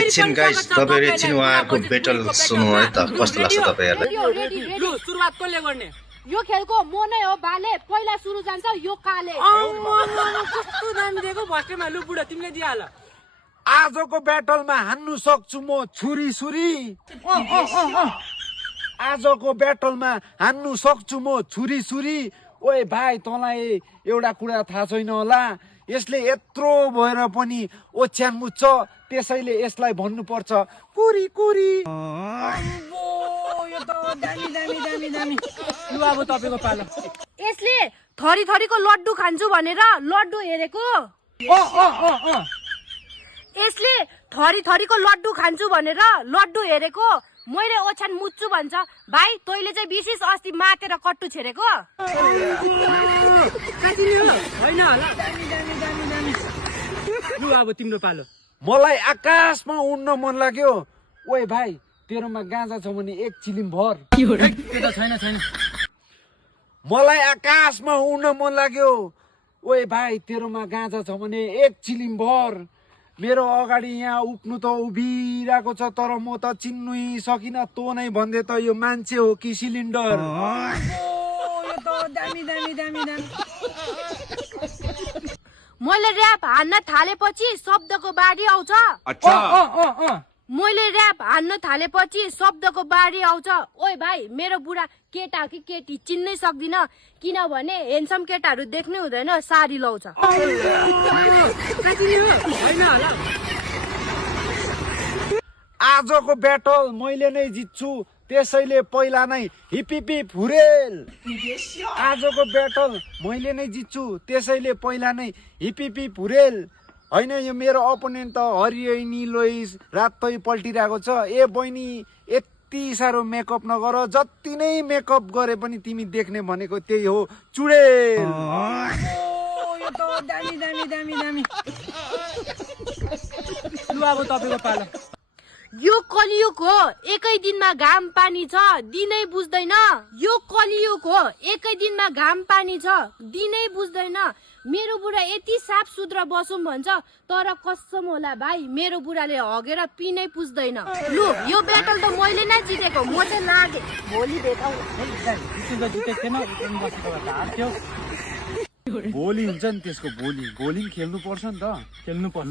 एकछिन गाइस तपाईहरु एकछिन उहाँहरुको बेटल सुन्नु है त कस्तो लाग्छ तपाईहरुलाई लु सुरुवात कसले गर्ने यो खेलको म नै हो बाले पहिला सुरु जान्छ यो काले कस्तो दामी दिएको भस्टेमा लु बुढा तिमीले दिइहाल आजको ब्याटलमा हान्नु सक्छु म छुरी छुरी आजको ब्याटलमा हान्नु सक्छु म छुरी छुरी ओए भाइ तँलाई एउटा कुरा थाहा छैन होला यसले यत्रो भएर पनि ओछ्यान मुच्छ त्यसैले यसलाई भन्नुपर्छ कुरी कुरी यो त दामी दामी दामी दामी लु अब तपाईको पालो यसले थरी थरीको लड्डु खान्छु भनेर लड्डु हेरेको यसले थरी थरीको लड्डु खान्छु भनेर लड्डु हेरेको मैले ओछ्यान मुच्छु भन्छ भाइ तैले चाहिँ विशेष अस्ति मातेर कट्टु छेरेको साँच्चै हो हैन होला दामी दामी दामी दामी लु अब तिम्रो पालो मलाई आकाशमा उड्न मन लाग्यो ओए भाइ तेरोमा गाँजा छ भने एक चिलिम भर त्यो त छैन छैन मलाई आकाशमा उड्न मन लाग्यो ओए भाइ तेरोमा गाँजा छ भने एक चिलिम भर मेरो अगाडि यहाँ उक्नु त उभिरहेको छ तर म त चिन्नै सकिन तँ नै भन्दै त यो मान्छे हो कि सिलिन्डर यो त दामी दामी दामी दामी मैले र्याप हान्न थालेपछि शब्दको बाढी आउँछ मैले र्याप हान्न थालेपछि शब्दको बाढी आउँछ ओए भाइ मेरो बुढा केटा कि केटी चिन्नै सक्दिन किनभने हेन्सम केटाहरू देख्नै हुँदैन साडी लाउँछ साँच्चै हो हैन होला आजको ब्याटल मैले नै जित्छु त्यसैले पहिला नै हिपिपी फुरेल आजको ब्याटल मैले नै जित्छु त्यसैले पहिला नै हिपिपी फुरेल हैन यो मेरो अपोनेन्ट त हरियै निलोइ रातै पल्टिरहेको छ ए बहिनी यति साह्रो मेकअप नगर जति नै मेकअप गरे पनि तिमी देख्ने भनेको त्यही हो चुडेल यो त दामी दामी दामी दामी लु अब तपाईको पालो यो कलियुग हो एकै दिनमा घाम पानी छ दिनै बुझ्दैन यो कलियुग हो एकै दिनमा घाम पानी छ दिनै बुझ्दैन मेरो बुढा यति साफ सुथरा बसौँ भन्छ तर कसम होला भाइ मेरो बुढाले हगेर पिनै पुस्दैन लु यो ब्याटल त मैले नै जितेको म चाहिँ लागे भोलि भेटौँ भोलि हुन्छ नि त्यसको भोलि खेल्नु पर्छ नि त खेल्नु पर्छ